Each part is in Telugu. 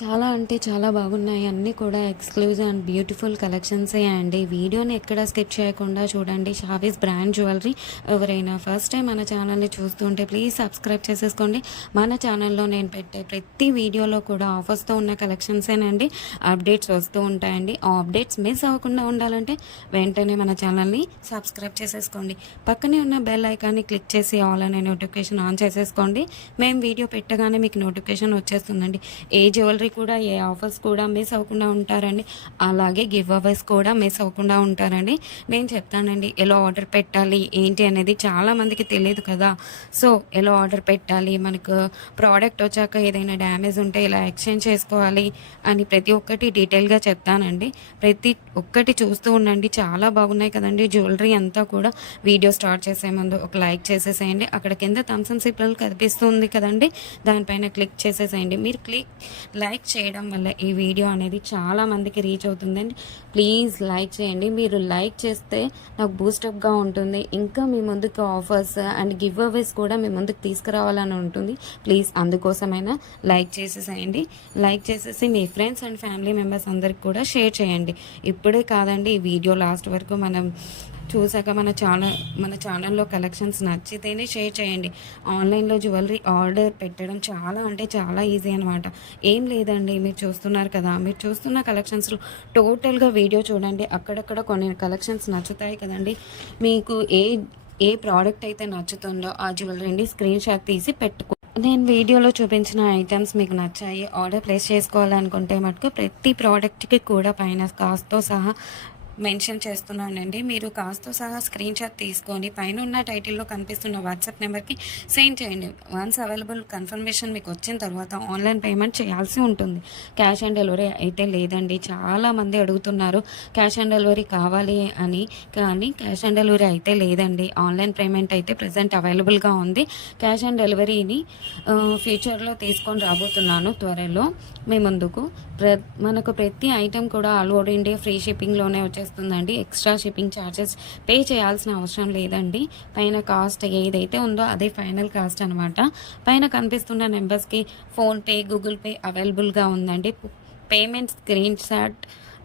చాలా అంటే చాలా బాగున్నాయి. అన్నీ కూడా ఎక్స్‌క్లూజివ్ అండ్ బ్యూటిఫుల్ కలెక్షన్సే అండి. వీడియోని ఎక్కడ స్కిప్ చేయకుండా చూడండి. Shavis brand jewellery. ఎవరైనా ఫస్ట్ టైం మన ఛానల్‌ని చూస్తుంటే ప్లీజ్ సబ్స్క్రైబ్ చేసేసుకోండి. మన ఛానల్‌లో నేను పెట్టే ప్రతి వీడియోలో కూడా ఆఫర్స్‌తో ఉన్న కలెక్షన్సేనండి అప్డేట్స్ వస్తూ ఉంటాయండి. ఆ అప్డేట్స్ మిస్ అవ్వకుండా ఉండాలంటే వెంటనే మన ఛానల్‌ని సబ్స్క్రైబ్ చేసేసుకోండి. పక్కనే ఉన్న బెల్ ఐకాన్ని క్లిక్ చేసి ఆల్ అనే నోటిఫికేషన్ ఆన్ చేసేసుకోండి. మేము వీడియో పెట్టగానే మీకు నోటిఫికేషన్ వచ్చేస్తుందండి. ఏ జ్యువెలరీ కూడా ఏ ఆఫర్స్ కూడా మిస్ అవ్వకుండా ఉంటారండి. అలాగే గివ్ అవేస్ కూడా మిస్ అవ్వకుండా ఉంటారండి. నేను చెప్తానండి ఎలా ఆర్డర్ పెట్టాలి ఏంటి అనేది చాలామందికి తెలియదు కదా. సో ఎలా ఆర్డర్ పెట్టాలి, మనకు ప్రోడక్ట్ వచ్చాక ఏదైనా డ్యామేజ్ ఉంటే ఎలా ఎక్స్చేంజ్ చేసుకోవాలి అని ప్రతి ఒక్కటి డీటెయిల్గా చెప్తానండి. ప్రతి ఒక్కటి చూస్తూ ఉండండి. చాలా బాగున్నాయి కదండి జ్యువెలరీ అంతా కూడా. వీడియో స్టార్ట్ చేసే ముందు ఒక లైక్ చేసేసేయండి. అక్కడ కింద థమ్స్ అప్ సింబల్ కనిపిస్తుంది కదండి, దానిపైన క్లిక్ చేసేసేయండి. మీరు లైక్ చేయడం వల్ల ఈ వీడియో అనేది చాలా మందికి రీచ్ అవుతుందండి. ప్లీజ్ లైక్ చేయండి. మీరు లైక్ చేస్తే నాకు బూస్టప్గా ఉంటుంది. ఇంకా మీ ముందుకు ఆఫర్స్ అండ్ గివ్ అవేస్ కూడా మీ ముందుకు తీసుకురావాలని ఉంటుంది. ప్లీజ్ అందుకోసమైనా లైక్ చేసేసేయండి. లైక్ చేసేసి మీ ఫ్రెండ్స్ అండ్ ఫ్యామిలీ మెంబర్స్ అందరికి కూడా షేర్ చేయండి. ఇప్పుడే కాదండి, ఈ వీడియో లాస్ట్ వరకు మనం చూసాక మన ఛానల్లో కలెక్షన్స్ నచ్చితేనే షేర్ చేయండి. ఆన్లైన్లో జ్యువెలరీ ఆర్డర్ పెట్టడం చాలా అంటే చాలా ఈజీ అనమాట. ఏం లేదండి, మీరు చూస్తున్నారు కదా, మీరు చూస్తున్న కలెక్షన్స్లో టోటల్గా వీడియో చూడండి. అక్కడక్కడ కొన్ని కలెక్షన్స్ నచ్చుతాయి కదండి. మీకు ఏ ప్రోడక్ట్ అయితే నచ్చుతుందో ఆ జ్యువెలరీని స్క్రీన్ షాట్ తీసి పెట్టుకో. నేను వీడియోలో చూపించిన ఐటమ్స్ మీకు నచ్చాయి, ఆర్డర్ ప్లేస్ చేసుకోవాలనుకుంటే మటుకు ప్రతి ప్రోడక్ట్కి కూడా పైన కాస్ట్తో సహా మెన్షన్ చేస్తున్నానండి. మీరు కాస్ట్తో సహా స్క్రీన్ షాట్ తీసుకొని పైన ఉన్న టైటిల్లో కనిపిస్తున్న వాట్సాప్ నెంబర్కి సెండ్ చేయండి. వన్స్ అవైలబుల్ కన్ఫర్మేషన్ మీకు వచ్చిన తర్వాత ఆన్లైన్ పేమెంట్ చేయాల్సి ఉంటుంది. క్యాష్ ఆన్ డెలివరీ అయితే లేదండి. చాలామంది అడుగుతున్నారు క్యాష్ ఆన్ డెలివరీ కావాలి అని, కానీ క్యాష్ ఆన్ డెలివరీ అయితే లేదండి. ఆన్లైన్ పేమెంట్ అయితే ప్రజెంట్ అవైలబుల్గా ఉంది. క్యాష్ ఆన్ డెలివరీని ఫ్యూచర్లో తీసుకొని రాబోతున్నాను త్వరలో మీ ముందుకు. మనకు ప్రతి ఐటెం కూడా ఆల్ ఓవర్ ఇండియా ఫ్రీ షిప్పింగ్లోనే వచ్చేస్తుందండి. ఎక్స్ట్రా షిప్పింగ్ ఛార్జెస్ పే చేయాల్సిన అవసరం లేదండి. పైన కాస్ట్ ఏదైతే ఉందో అదే ఫైనల్ కాస్ట్ అనమాట. పైన కనిపిస్తున్న నెంబర్స్కి ఫోన్పే, గూగుల్ పే అవైలబుల్గా ఉందండి. Payment screen shot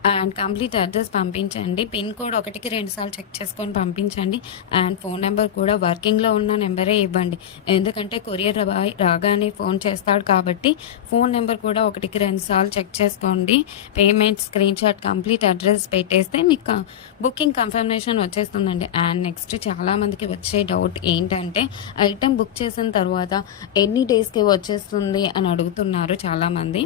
and complete address పంపించండి. పిన్ కోడ్ 1కి 2 సార్లు చెక్ చేసుకొని పంపించండి. అండ్ ఫోన్ నెంబర్ కూడా వర్కింగ్లో ఉన్న నెంబరే ఇవ్వండి. ఎందుకంటే కొరియర్ బాయ్ రాగానే ఫోన్ చేస్తాడు కాబట్టి ఫోన్ నెంబర్ కూడా 1కి 2 సార్లు చెక్ చేసుకోండి. Payment screen shot complete address పెట్టేస్తే మీకు బుకింగ్ కన్ఫర్మేషన్ వచ్చేస్తుందండి. అండ్ నెక్స్ట్ చాలామందికి వచ్చే డౌట్ ఏంటంటే ఐటెం బుక్ చేసిన తర్వాత ఎన్ని డేస్కి వచ్చేస్తుంది అని అడుగుతున్నారు చాలామంది.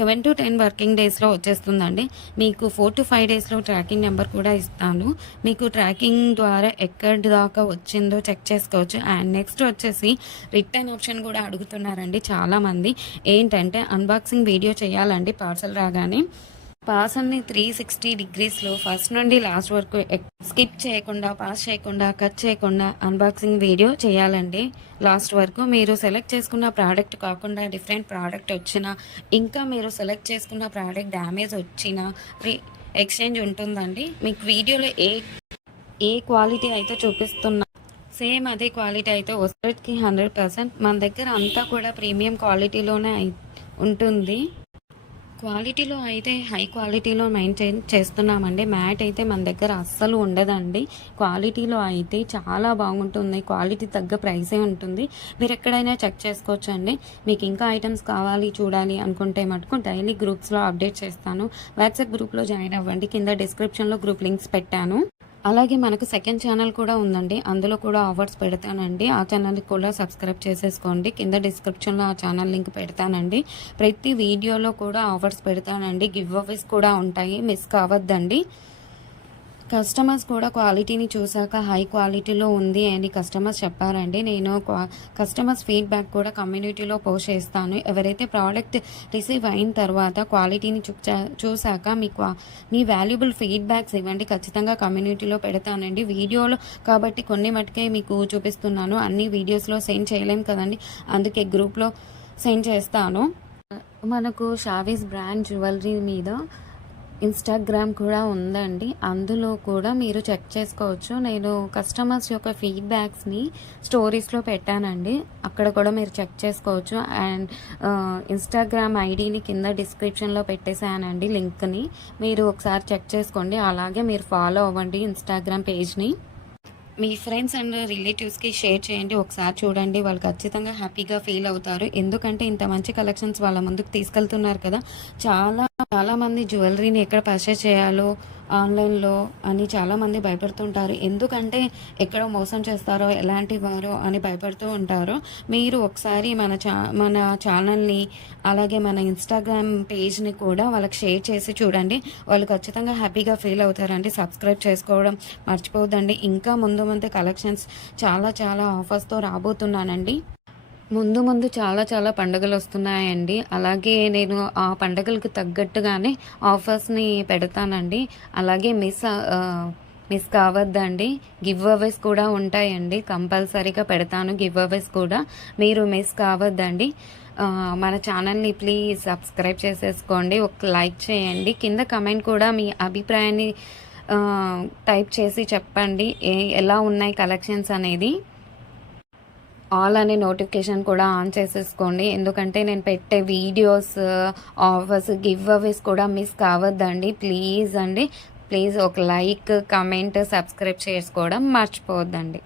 7 to 10 వర్కింగ్ డేస్లో వచ్చేస్తుందండి. మీకు 4 to 5 డేస్లో ట్రాకింగ్ నెంబర్ కూడా ఇస్తాను. మీకు ట్రాకింగ్ ద్వారా ఎక్కడి దాకా వచ్చిందో చెక్ చేసుకోవచ్చు. అండ్ నెక్స్ట్ వచ్చేసి రిటర్న్ ఆప్షన్ కూడా అడుగుతున్నారండి చాలామంది. ఏంటంటే అన్బాక్సింగ్ వీడియో చేయాలండి పార్సల్ రాగానే. పార్సల్ని 360 డిగ్రీస్లో ఫస్ట్ నుండి లాస్ట్ వరకు స్కిప్ చేయకుండా, పాస్ చేయకుండా, కట్ చేయకుండా అన్బాక్సింగ్ వీడియో చేయాలండి లాస్ట్ వరకు. మీరు సెలెక్ట్ చేసుకున్న ప్రోడక్ట్ కాకుండా డిఫరెంట్ ప్రోడక్ట్ వచ్చినా, ఇంకా మీరు సెలెక్ట్ చేసుకున్న ప్రోడక్ట్ డ్యామేజ్ వచ్చినా ఎక్స్చేంజ్ ఉంటుందండి. మీకు వీడియోలో ఏ క్వాలిటీ అయితే చూపిస్తున్నా సేమ్ అదే క్వాలిటీ అయితే వస్తుంది 100%. మన దగ్గర అంతా కూడా ప్రీమియం క్వాలిటీలోనే ఉంటుంది. క్వాలిటీలో అయితే హై క్వాలిటీలో మెయింటైన్ చేస్తున్నామండి. మ్యాట్ అయితే మన దగ్గర అస్సలు ఉండదండి. క్వాలిటీలో అయితే చాలా బాగుంటుంది. క్వాలిటీ తగ్గ ప్రైసే ఉంటుంది. మీరు ఎక్కడైనా చెక్ చేసుకోవచ్చు అండి. మీకు ఇంకా ఐటమ్స్ కావాలి చూడాలి అనుకుంటే మటుకు డైలీ గ్రూప్స్లో అప్డేట్ చేస్తాను. వాట్సాప్ గ్రూప్లో జాయిన్ అవ్వండి. కింద డిస్క్రిప్షన్లో గ్రూప్ లింక్స్ పెట్టాను. అలాగే మనకు సెకండ్ ఛానల్ కూడా ఉందండి. అందులో కూడా ఆఫర్స్ పెడతానండి. ఆ ఛానల్కి కూడా సబ్స్క్రైబ్ చేసేసుకోండి. కింద డిస్క్రిప్షన్లో ఆ ఛానల్ లింక్ పెడతానండి. ప్రతి వీడియోలో కూడా ఆఫర్స్ పెడతానండి. గివ్ అవేస్ కూడా ఉంటాయి, మిస్ కావద్దండి. కస్టమర్స్ కూడా క్వాలిటీని చూసాక హై క్వాలిటీలో ఉంది అని కస్టమర్స్ చెప్పారండి. నేను కస్టమర్స్ ఫీడ్బ్యాక్ కూడా కమ్యూనిటీలో పోస్ట్ చేస్తాను. ఎవరైతే ప్రోడక్ట్ రిసీవ్ అయిన తర్వాత క్వాలిటీని చూసాక మీ వాల్యుబుల్ ఫీడ్బ్యాక్స్ ఇవ్వండి. ఖచ్చితంగా కమ్యూనిటీలో పెడతానండి. వీడియోలో కాబట్టి కొన్ని మటుకే మీకు చూపిస్తున్నాను. అన్ని వీడియోస్లో సెండ్ చేయలేం కదండి, అందుకే గ్రూప్లో సెండ్ చేస్తాను. మనకు షావీస్ బ్రాండ్ జ్యువెలరీ మీద ఇన్‌స్టాగ్రామ్ కూడా ఉందండి. అందులో కూడా మీరు చెక్ చేసుకోవచ్చు. నేను కస్టమర్స్ యొక్క ఫీడ్‌బ్యాక్స్‌ని స్టోరీస్‌లో పెట్టానండి. అక్కడ కూడా మీరు చెక్ చేసుకోవచ్చు. అండ్ ఇన్‌స్టాగ్రామ్ ఐడీని కింద డిస్క్రిప్షన్‌లో పెట్టేసానండి లింక్‌ని. మీరు ఒకసారి చెక్ చేసుకోండి. అలాగే మీరు ఫాలో అవ్వండి ఇన్‌స్టాగ్రామ్ పేజ్‌ని. మీ ఫ్రెండ్స్ అండ్ రిలేటివ్స్‌కి షేర్ చేయండి. ఒకసారి చూడండి. వాళ్ళు ఖచ్చితంగా హ్యాపీగా ఫీల్ అవుతారు. ఎందుకంటే ఇంత మంచి కలెక్షన్స్ వాళ్ళ ముందుకు తీసుకెళ్తున్నారు కదా! చాలామంది జ్యువెలరీని ఎక్కడ పర్చేస్ చేయాలో ఆన్‌లైన్‌లో అని చాలామంది భయపడుతుంటారు. ఎందుకంటే ఎక్కడ మోసం చేస్తారో, ఎలాంటి వారో అని భయపడుతూ ఉంటారు. మీరు ఒకసారి మన ఛానల్‌ని అలాగే మన ఇన్‌స్టాగ్రామ్ పేజ్‌ని కూడా వాళ్ళకి షేర్ చేసి చూడండి. వాళ్ళు ఖచ్చితంగా హ్యాపీగా ఫీల్ అవుతారండి. సబ్స్క్రైబ్ చేసుకోవడం మర్చిపోవద్దండి. ఇంకా ముందు ముందు కలెక్షన్స్ చాలా ఆఫర్స్‌తో రాబోతున్నానండి. ముందు చాలా పండుగలొస్తున్నాయండి. అలాగే నేను ఆ పండగలకు తగ్గట్టుగానే ఆఫర్స్‌ని పెడతానండి. అలాగే మిస్ కావద్దండి. గివ్ అవేస్ కూడా ఉంటాయండి. కంపల్సరీగా పెడతాను గివ్ అవేస్ కూడా. మీరు మిస్ కావద్దండి. మన ఛానల్‌ని ప్లీజ్ సబ్స్క్రైబ్ చేసేసుకోండి. ఒక లైక్ చేయండి. కింద కమెంట్ కూడా మీ అభిప్రాయాన్ని టైప్ చేసి చెప్పండి. ఎలా ఉన్నాయి కలెక్షన్స్ అనేది. ఆల్ అనే నోటిఫికేషన్ కూడా ఆన్ చేసేసుకోండి. ఎందుకంటే నేను పెట్టే వీడియోస్, ఆఫర్స్, గివ్ అవేస్ కూడా మిస్ కావద్దండి. ప్లీజ్ అండి. ప్లీజ్ ఒక లైక్, కమెంట్, సబ్స్క్రైబ్ చేసుకోవడం మర్చిపోవద్దండి.